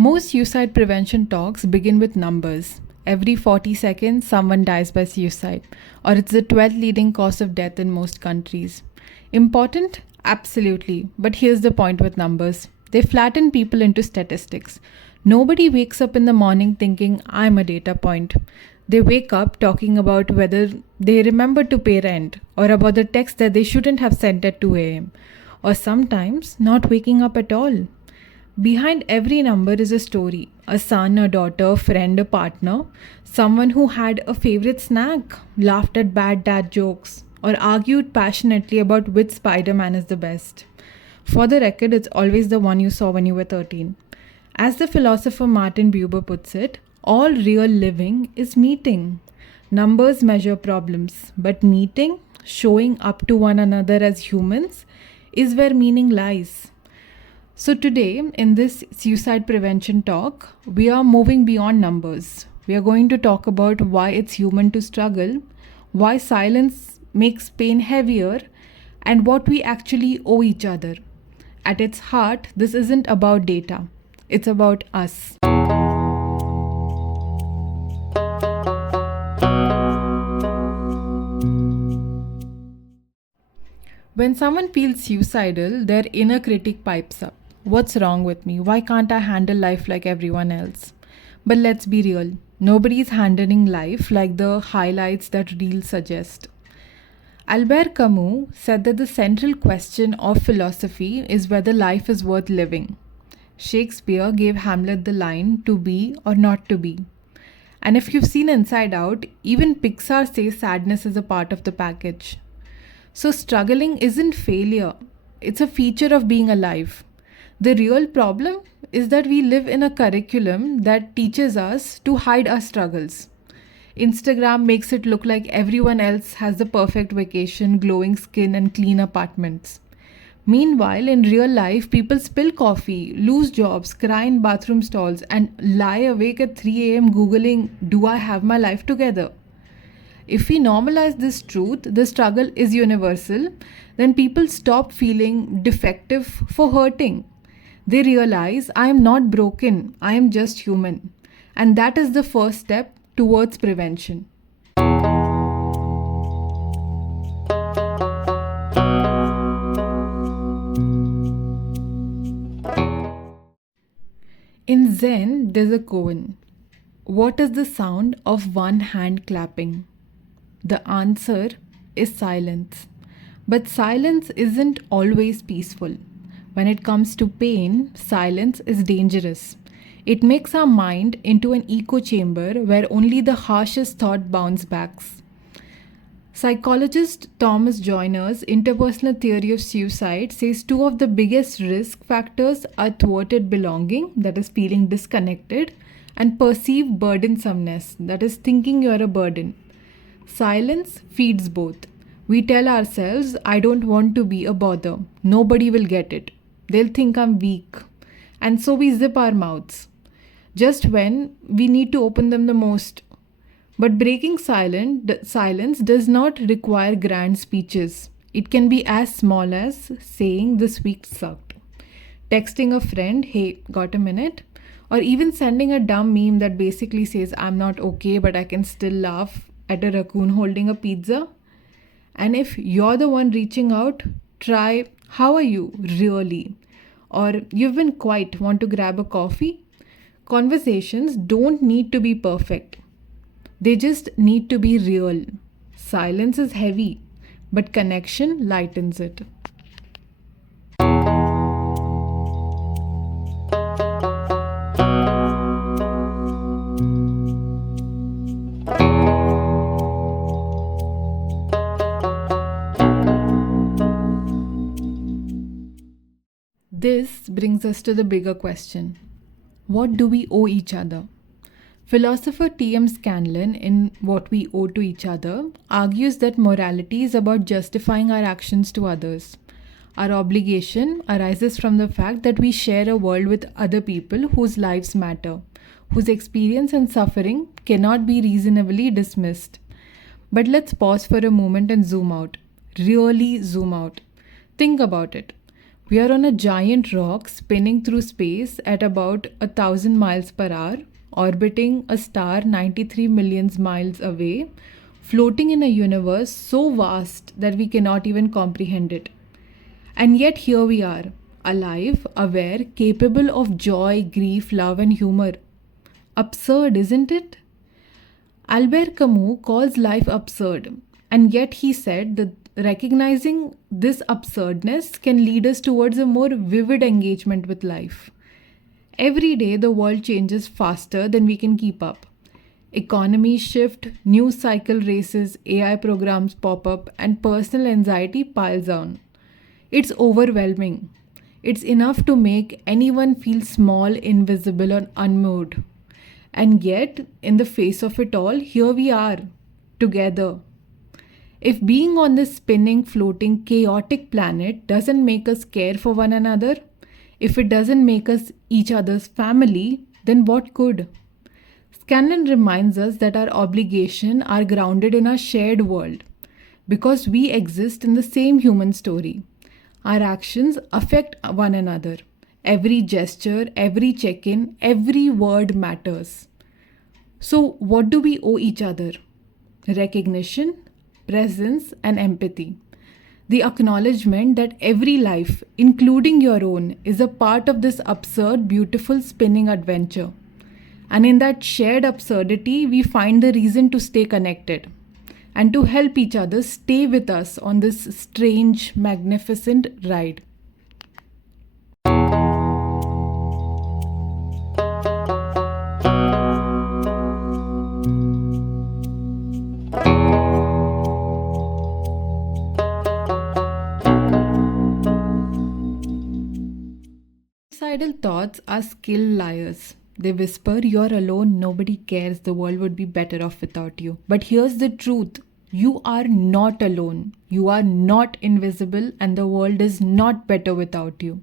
Most suicide prevention talks begin with numbers. Every 40 seconds, someone dies by suicide, or it's the 12th leading cause of death in most countries. Important? Absolutely. But here's the point with numbers they flatten people into statistics. Nobody wakes up in the morning thinking, I'm a data point. They wake up talking about whether they remember to pay rent, or about the text that they shouldn't have sent at 2 a.m., or sometimes not waking up at all. Behind every number is a story a son, a daughter, a friend, a partner, someone who had a favorite snack, laughed at bad dad jokes, or argued passionately about which Spider Man is the best. For the record, it's always the one you saw when you were 13. As the philosopher Martin Buber puts it, all real living is meeting. Numbers measure problems, but meeting, showing up to one another as humans, is where meaning lies. So, today in this suicide prevention talk, we are moving beyond numbers. We are going to talk about why it's human to struggle, why silence makes pain heavier, and what we actually owe each other. At its heart, this isn't about data, it's about us. When someone feels suicidal, their inner critic pipes up. What's wrong with me? Why can't I handle life like everyone else? But let's be real. Nobody's handling life like the highlights that reels suggest. Albert Camus said that the central question of philosophy is whether life is worth living. Shakespeare gave Hamlet the line to be or not to be. And if you've seen Inside Out, even Pixar says sadness is a part of the package. So struggling isn't failure, it's a feature of being alive. The real problem is that we live in a curriculum that teaches us to hide our struggles. Instagram makes it look like everyone else has the perfect vacation, glowing skin, and clean apartments. Meanwhile, in real life, people spill coffee, lose jobs, cry in bathroom stalls, and lie awake at 3 a.m. Googling, do I have my life together? If we normalize this truth, the struggle is universal, then people stop feeling defective for hurting. They realize I am not broken, I am just human. And that is the first step towards prevention. In Zen, there's a koan. What is the sound of one hand clapping? The answer is silence. But silence isn't always peaceful. When it comes to pain, silence is dangerous. It makes our mind into an echo chamber where only the harshest thought bounce backs. Psychologist Thomas Joyner's interpersonal theory of suicide says two of the biggest risk factors are thwarted belonging, that is, feeling disconnected, and perceived burdensomeness, that is, thinking you're a burden. Silence feeds both. We tell ourselves, I don't want to be a bother. Nobody will get it. They'll think I'm weak. And so we zip our mouths, just when we need to open them the most. But breaking silence does not require grand speeches. It can be as small as saying this week sucked, texting a friend, hey, got a minute? Or even sending a dumb meme that basically says, I'm not okay, but I can still laugh at a raccoon holding a pizza. And if you're the one reaching out, try, how are you, really? Or you've been quiet, want to grab a coffee? Conversations don't need to be perfect. They just need to be real. Silence is heavy, but connection lightens it. This brings us to the bigger question. What do we owe each other? Philosopher T.M. Scanlon, in What We Owe to Each Other, argues that morality is about justifying our actions to others. Our obligation arises from the fact that we share a world with other people whose lives matter, whose experience and suffering cannot be reasonably dismissed. But let's pause for a moment and zoom out. Really zoom out. Think about it. We are on a giant rock spinning through space at about 1,000 miles per hour, orbiting a star 93 million miles away, floating in a universe so vast that we cannot even comprehend it. And yet here we are, alive, aware, capable of joy, grief, love, and humor. Absurd, isn't it? Albert Camus calls life absurd, and yet he said that recognizing this absurdness can lead us towards a more vivid engagement with life. Every day, the world changes faster than we can keep up. Economies shift, news cycle races, AI programs pop up, and personal anxiety piles on. It's overwhelming. It's enough to make anyone feel small, invisible, or unmoved. And yet, in the face of it all, here we are, together. If being on this spinning, floating, chaotic planet doesn't make us care for one another, if it doesn't make us each other's family, then what could? Scanlon reminds us that our obligations are grounded in our shared world because we exist in the same human story. Our actions affect one another. Every gesture, every check in, every word matters. So, what do we owe each other? Recognition, presence, and empathy. The acknowledgement that every life, including your own, is a part of this absurd, beautiful spinning adventure. And in that shared absurdity, we find the reason to stay connected and to help each other stay with us on this strange, magnificent ride. Suicidal thoughts are skilled liars. They whisper, "You're alone, nobody cares, the world would be better off without you." But here's the truth: you are not alone, you are not invisible, and the world is not better without you.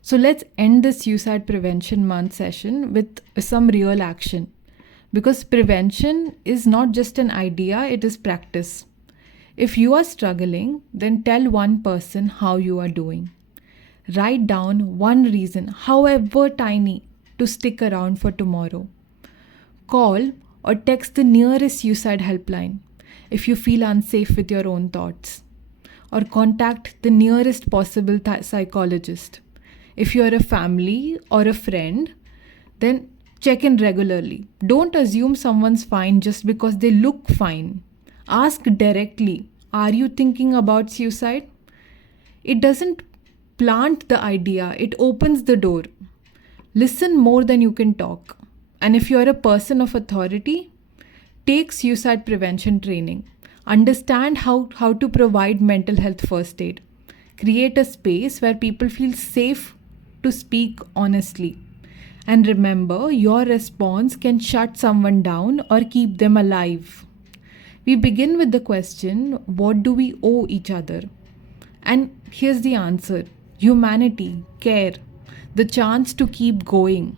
So let's end the Suicide Prevention Month session with some real action. Because prevention is not just an idea, it is practice. If you are struggling, then tell one person how you are doing. Write down one reason, however tiny, to stick around for tomorrow. Call or text the nearest suicide helpline if you feel unsafe with your own thoughts. Or contact the nearest possible psychologist. If you are a family or a friend, then check in regularly. Don't assume someone's fine just because they look fine. Ask directly, are you thinking about suicide? It doesn't plant the idea, it opens the door. Listen more than you can talk. And if you are a person of authority, take suicide prevention training. Understand how to provide mental health first aid. Create a space where people feel safe to speak honestly. And remember, your response can shut someone down or keep them alive. We begin with the question, what do we owe each other? And here's the answer: humanity, care, the chance to keep going.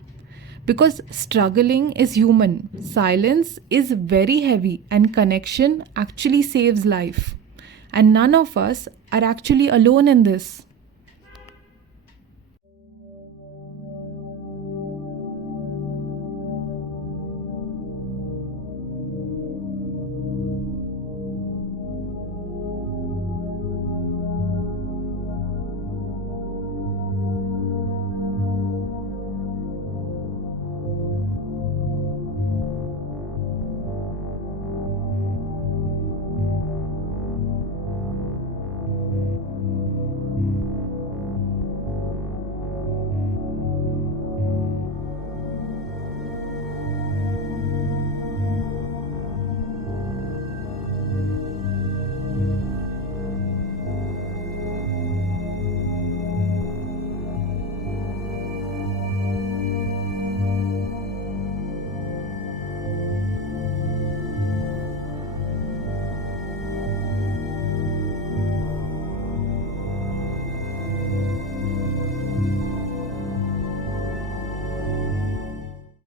Because struggling is human, silence is very heavy, and connection actually saves life. And none of us are actually alone in this.